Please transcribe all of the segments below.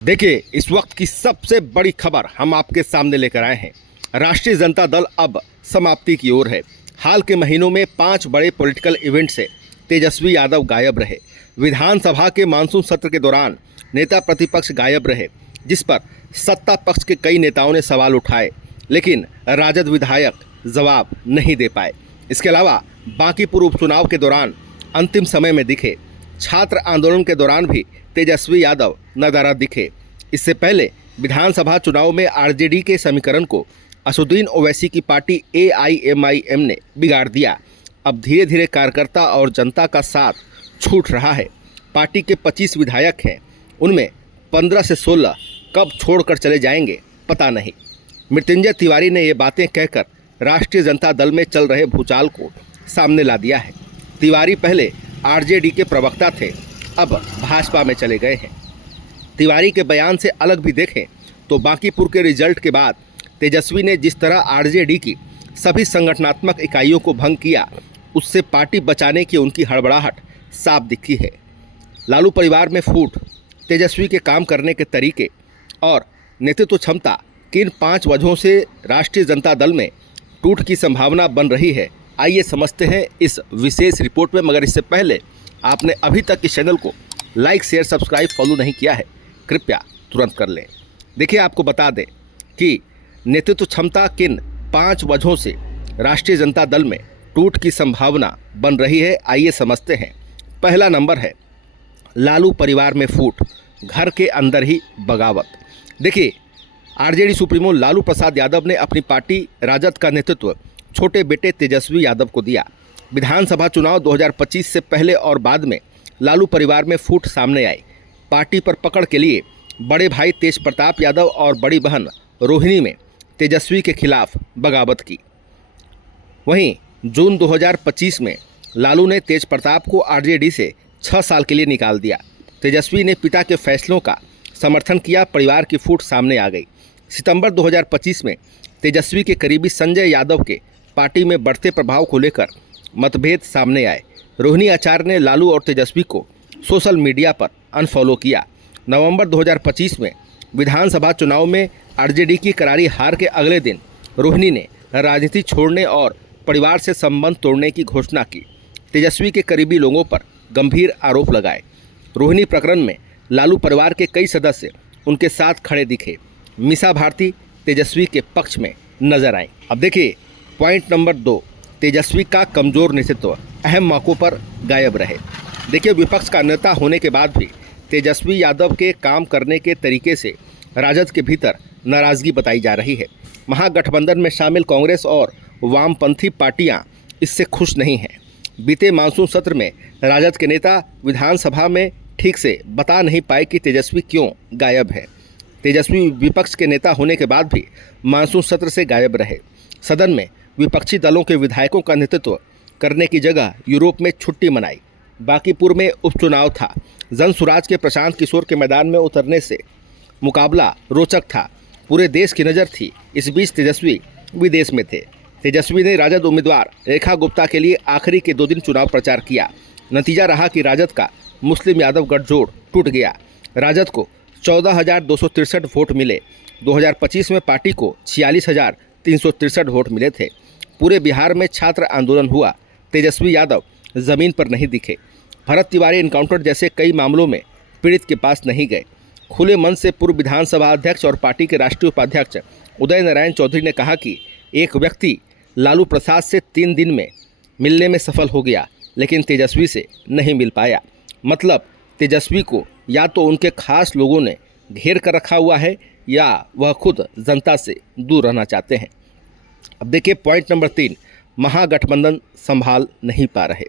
देखिए, इस वक्त की सबसे बड़ी खबर हम आपके सामने लेकर आए हैं। राष्ट्रीय जनता दल अब समाप्ति की ओर है। हाल के महीनों में 5 बड़े पॉलिटिकल इवेंट से तेजस्वी यादव गायब रहे। विधानसभा के मानसून सत्र के दौरान नेता प्रतिपक्ष गायब रहे, जिस पर सत्ता पक्ष के कई नेताओं ने सवाल उठाए, लेकिन राजद विधायक जवाब नहीं दे पाए। इसके अलावा बांकीपुर उपचुनाव के दौरान अंतिम समय में दिखे। छात्र आंदोलन के दौरान भी तेजस्वी यादव नदारद दिखे। इससे पहले विधानसभा चुनाव में आरजेडी के समीकरण को असदुद्दीन ओवैसी की पार्टी एआईएमआईएम ने बिगाड़ दिया। अब धीरे धीरे कार्यकर्ता और जनता का साथ छूट रहा है। पार्टी के 25 विधायक हैं, उनमें 15 से 16 कब छोड़कर चले जाएंगे पता नहीं। मृत्युंजय तिवारी ने ये बातें कहकर राष्ट्रीय जनता दल में चल रहे भूचाल को सामने ला दिया है। तिवारी पहले आरजेडी के प्रवक्ता थे, अब भाजपा में चले गए हैं। तिवारी के बयान से अलग भी देखें तो बांकीपुर के रिजल्ट के बाद तेजस्वी ने जिस तरह आरजेडी की सभी संगठनात्मक इकाइयों को भंग किया, उससे पार्टी बचाने की उनकी हड़बड़ाहट साफ दिखी है। लालू परिवार में फूट, तेजस्वी के काम करने के तरीके और नेतृत्व क्षमता, किन 5 वजहों से राष्ट्रीय जनता दल में टूट की संभावना बन रही है, आइए समझते हैं इस विशेष रिपोर्ट में। मगर इससे पहले आपने अभी तक इस चैनल को लाइक, शेयर, सब्सक्राइब, फॉलो नहीं किया है, कृपया तुरंत कर लें। देखिए, आपको बता दें कि नेतृत्व क्षमता किन 5 वजहों से राष्ट्रीय जनता दल में टूट की संभावना बन रही है, आइए समझते हैं। पहला नंबर है लालू परिवार में फूट, घर के अंदर ही बगावत। देखिए, आरजेडी सुप्रीमो लालू प्रसाद यादव ने अपनी पार्टी राजद का नेतृत्व छोटे बेटे तेजस्वी यादव को दिया। विधानसभा चुनाव 2025 से पहले और बाद में लालू परिवार में फूट सामने आई। पार्टी पर पकड़ के लिए बड़े भाई तेज प्रताप यादव और बड़ी बहन रोहिणी में तेजस्वी के खिलाफ बगावत की। वहीं जून 2025 में लालू ने तेज प्रताप को आरजेडी से 6 साल के लिए निकाल दिया। तेजस्वी ने पिता के फैसलों का समर्थन किया, परिवार की फूट सामने आ गई। सितंबर 2025 में तेजस्वी के करीबी संजय यादव के पार्टी में बढ़ते प्रभाव को लेकर मतभेद सामने आए। रोहिणी आचार्य ने लालू और तेजस्वी को सोशल मीडिया पर अनफॉलो किया। नवंबर 2025 में विधानसभा चुनाव में आरजेडी की करारी हार के अगले दिन रोहिणी ने राजनीति छोड़ने और परिवार से संबंध तोड़ने की घोषणा की। तेजस्वी के करीबी लोगों पर गंभीर आरोप लगाए। रोहिणी प्रकरण में लालू परिवार के कई सदस्य उनके साथ खड़े दिखे। मीसा भारती तेजस्वी के पक्ष में नजर आई। अब देखिए, पॉइंट नंबर 2, तेजस्वी का कमजोर नेतृत्व, अहम मौक़ों पर गायब रहे। देखिए, विपक्ष का नेता होने के बाद भी तेजस्वी यादव के काम करने के तरीके से राजद के भीतर नाराज़गी बताई जा रही है। महागठबंधन में शामिल कांग्रेस और वामपंथी पार्टियां इससे खुश नहीं हैं। बीते मानसून सत्र में राजद के नेता विधानसभा में ठीक से बता नहीं पाए कि तेजस्वी क्यों गायब है। तेजस्वी विपक्ष के नेता होने के बाद भी मानसून सत्र से गायब रहे। सदन में विपक्षी दलों के विधायकों का नेतृत्व करने की जगह यूरोप में छुट्टी मनाई। बांकीपुर में उपचुनाव था। जनसुराज के प्रशांत किशोर के मैदान में उतरने से मुकाबला रोचक था। पूरे देश की नज़र थी। इस बीच तेजस्वी विदेश में थे। तेजस्वी ने राजद उम्मीदवार रेखा गुप्ता के लिए आखिरी के 2 दिन चुनाव प्रचार किया। नतीजा रहा कि राजद का मुस्लिम यादव गठजोड़ टूट गया। राजद को 14,263 वोट मिले। 2025 में पार्टी को 46,363 वोट मिले थे। पूरे बिहार में छात्र आंदोलन हुआ। तेजस्वी यादव जमीन पर नहीं दिखे। भरत तिवारी एनकाउंटर जैसे कई मामलों में पीड़ित के पास नहीं गए। खुले मन से पूर्व विधानसभा अध्यक्ष और पार्टी के राष्ट्रीय उपाध्यक्ष उदय नारायण चौधरी ने कहा कि एक व्यक्ति लालू प्रसाद से 3 दिन में मिलने में सफल हो गया, लेकिन तेजस्वी से नहीं मिल पाया। मतलब तेजस्वी को या तो उनके खास लोगों ने घेर कर रखा हुआ है या वह खुद जनता से दूर रहना चाहते हैं। अब देखिए, पॉइंट नंबर 3, महागठबंधन संभाल नहीं पा रहे।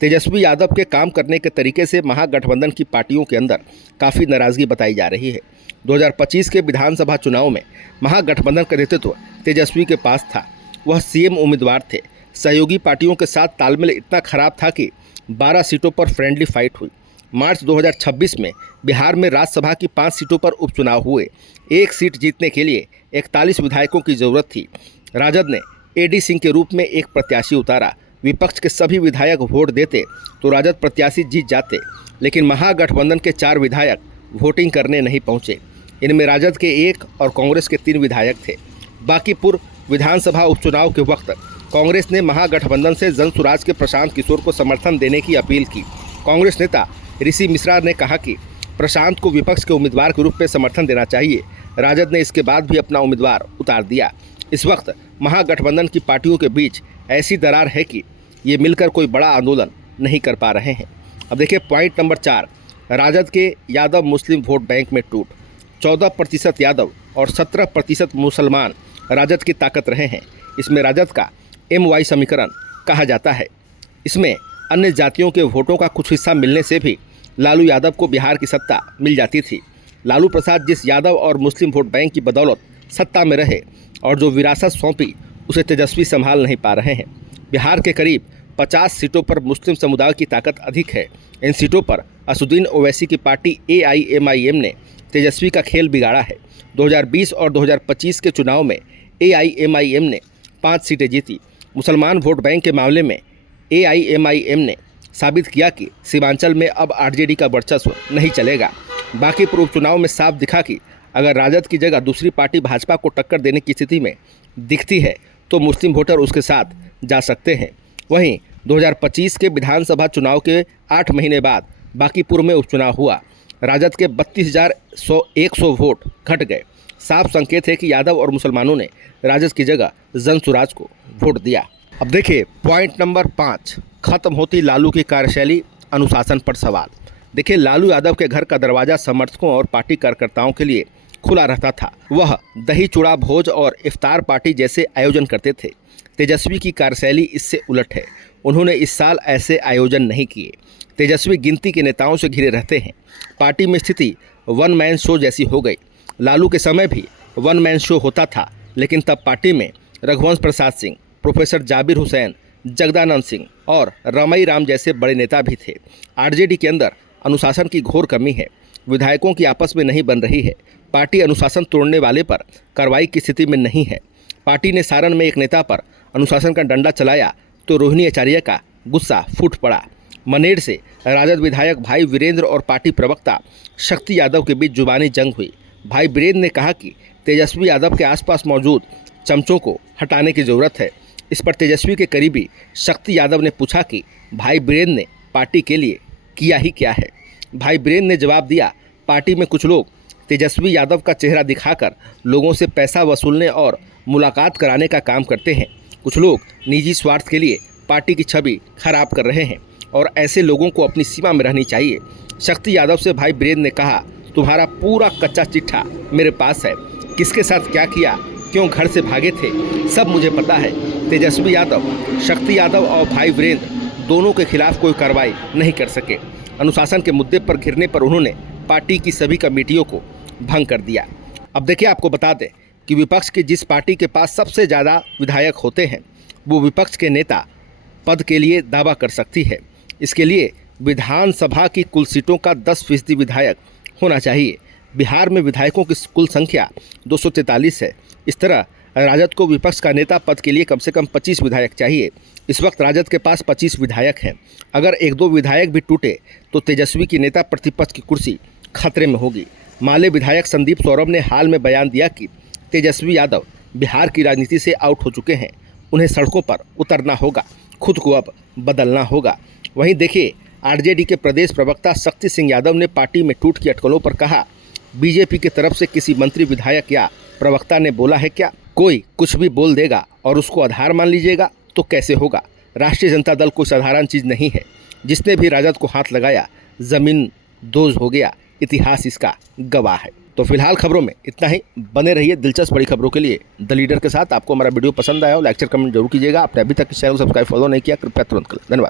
तेजस्वी यादव के काम करने के तरीके से महागठबंधन की पार्टियों के अंदर काफ़ी नाराज़गी बताई जा रही है। 2025 के विधानसभा चुनाव में महागठबंधन का नेतृत्व तेजस्वी के पास था। वह सीएम उम्मीदवार थे। सहयोगी पार्टियों के साथ तालमेल इतना खराब था कि 12 सीटों पर फ्रेंडली फाइट हुई। मार्च 2026 में बिहार में राज्यसभा की 5 सीटों पर उपचुनाव हुए। 1 सीट जीतने के लिए 41 विधायकों की ज़रूरत थी। राजद ने एडी सिंह के रूप में एक प्रत्याशी उतारा। विपक्ष के सभी विधायक वोट देते तो राजद प्रत्याशी जीत जाते, लेकिन महागठबंधन के 4 विधायक वोटिंग करने नहीं पहुंचे। इनमें राजद के 1 और कांग्रेस के 3 विधायक थे। बांकीपुर विधानसभा उपचुनाव के वक्त कांग्रेस ने महागठबंधन से जनसुराज के प्रशांत किशोर को समर्थन देने की अपील की। कांग्रेस नेता ऋषि मिश्रा ने कहा कि प्रशांत को विपक्ष के उम्मीदवार के रूप में समर्थन देना चाहिए। राजद ने इसके बाद भी अपना उम्मीदवार उतार दिया। इस वक्त महागठबंधन की पार्टियों के बीच ऐसी दरार है कि ये मिलकर कोई बड़ा आंदोलन नहीं कर पा रहे हैं। अब देखिए पॉइंट नंबर 4, राजद के यादव मुस्लिम वोट बैंक में टूट। 14% यादव और 17% मुसलमान राजद की ताकत रहे हैं। इसमें राजद का MY समीकरण कहा जाता है। इसमें अन्य जातियों के वोटों का कुछ हिस्सा मिलने से भी लालू यादव को बिहार की सत्ता मिल जाती थी। लालू प्रसाद जिस यादव और मुस्लिम वोट बैंक की बदौलत सत्ता में रहे और जो विरासत सौंपी उसे तेजस्वी संभाल नहीं पा रहे हैं। बिहार के करीब 50 सीटों पर मुस्लिम समुदाय की ताकत अधिक है। इन सीटों पर असुद्दीन ओवैसी की पार्टी AIMIM ने तेजस्वी का खेल बिगाड़ा है। 2020 और 2025 के चुनाव में AIMIM ने 5 सीटें जीती। मुसलमान वोट बैंक के मामले में AIMIM ने साबित किया कि सीमांचल में अब RJD का वर्चस्व नहीं चलेगा। बांकीपुर उपचुनाव में साफ दिखा कि अगर राजद की जगह दूसरी पार्टी भाजपा को टक्कर देने की स्थिति में दिखती है तो मुस्लिम वोटर उसके साथ जा सकते हैं। वहीं 2025 के विधानसभा चुनाव के 8 महीने बाद बांकीपुर में उपचुनाव हुआ। राजद के 32,100 वोट घट गए। साफ संकेत है कि यादव और मुसलमानों ने राजद की जगह जनसुराज को वोट दिया। अब देखिए पॉइंट नंबर 5, खत्म होती लालू की कार्यशैली, अनुशासन पर सवाल। देखिए लालू यादव के घर का दरवाजा समर्थकों और पार्टी कार्यकर्ताओं के लिए खुला रहता था। वह दही चूड़ा भोज और इफ्तार पार्टी जैसे आयोजन करते थे। तेजस्वी की कार्यशैली इससे उलट है। उन्होंने इस साल ऐसे आयोजन नहीं किए। तेजस्वी गिनती के नेताओं से घिरे रहते हैं। पार्टी में स्थिति वन मैन शो जैसी हो गई। लालू के समय भी वन मैन शो होता था, लेकिन तब पार्टी में रघुवंश प्रसाद सिंह, प्रोफेसर जाबिर हुसैन, जगदानंद सिंह और रमई राम जैसे बड़े नेता भी थे। RJD के अंदर अनुशासन की घोर कमी है। विधायकों की आपस में नहीं बन रही है। पार्टी अनुशासन तोड़ने वाले पर कार्रवाई की स्थिति में नहीं है। पार्टी ने सारण में एक नेता पर अनुशासन का डंडा चलाया तो रोहिणी आचार्य का गुस्सा फूट पड़ा। मनेर से राजद विधायक भाई वीरेंद्र और पार्टी प्रवक्ता शक्ति यादव के बीच जुबानी जंग हुई। भाई वीरेंद्र ने कहा कि तेजस्वी यादव के आसपास मौजूद चमचों को हटाने की ज़रूरत है। इस पर तेजस्वी के करीबी शक्ति यादव ने पूछा कि भाई वीरेंद्र ने पार्टी के लिए किया ही क्या है। भाई वीरेंद्र ने जवाब दिया, पार्टी में कुछ लोग तेजस्वी यादव का चेहरा दिखाकर लोगों से पैसा वसूलने और मुलाकात कराने का काम करते हैं। कुछ लोग निजी स्वार्थ के लिए पार्टी की छवि खराब कर रहे हैं और ऐसे लोगों को अपनी सीमा में रहनी चाहिए। शक्ति यादव से भाई वीरेंद्र ने कहा, तुम्हारा पूरा कच्चा चिट्ठा मेरे पास है। किसके साथ क्या किया, क्यों घर से भागे थे, सब मुझे पता है। तेजस्वी यादव, शक्ति यादव और भाई वीरेंद्र दोनों के खिलाफ कोई कार्रवाई नहीं कर सके। अनुशासन के मुद्दे पर घिरने पर उन्होंने पार्टी की सभी कमेटियों को भंग कर दिया। अब देखिए आपको बता दें कि विपक्ष की जिस पार्टी के पास सबसे ज़्यादा विधायक होते हैं वो विपक्ष के नेता पद के लिए दावा कर सकती है। इसके लिए विधानसभा की कुल सीटों का 10% विधायक होना चाहिए। बिहार में विधायकों की कुल संख्या 243 है। इस तरह राजद को विपक्ष का नेता पद के लिए कम से कम 25 विधायक चाहिए। इस वक्त राजद के पास 25 विधायक हैं। अगर 1-2 विधायक भी टूटे तो तेजस्वी की नेता प्रतिपक्ष की कुर्सी खतरे में होगी। माले विधायक संदीप सौरभ ने हाल में बयान दिया कि तेजस्वी यादव बिहार की राजनीति से आउट हो चुके हैं। उन्हें सड़कों पर उतरना होगा, खुद को अब बदलना होगा। वहीं देखिए RJD के प्रदेश प्रवक्ता शक्ति सिंह यादव ने पार्टी में टूट की अटकलों पर कहा, बीजेपी की तरफ से किसी मंत्री, विधायक या प्रवक्ता ने बोला है क्या? कोई कुछ भी बोल देगा और उसको आधार मान लीजिएगा तो कैसे होगा? राष्ट्रीय जनता दल कोई साधारण चीज़ नहीं है। जिसने भी राजद को हाथ लगाया ज़मीन दोज हो गया। इतिहास इसका गवाह है। तो फिलहाल खबरों में इतना ही। बने रहिए दिलचस्प बड़ी खबरों के लिए द लीडर के साथ। आपको हमारा वीडियो पसंद आया हो लाइक शेयर कमेंट जरूर कीजिएगा। आपने अभी तक इस चैनल को सब्सक्राइब फॉलो नहीं किया, कृपया तुरंत करें। धन्यवाद।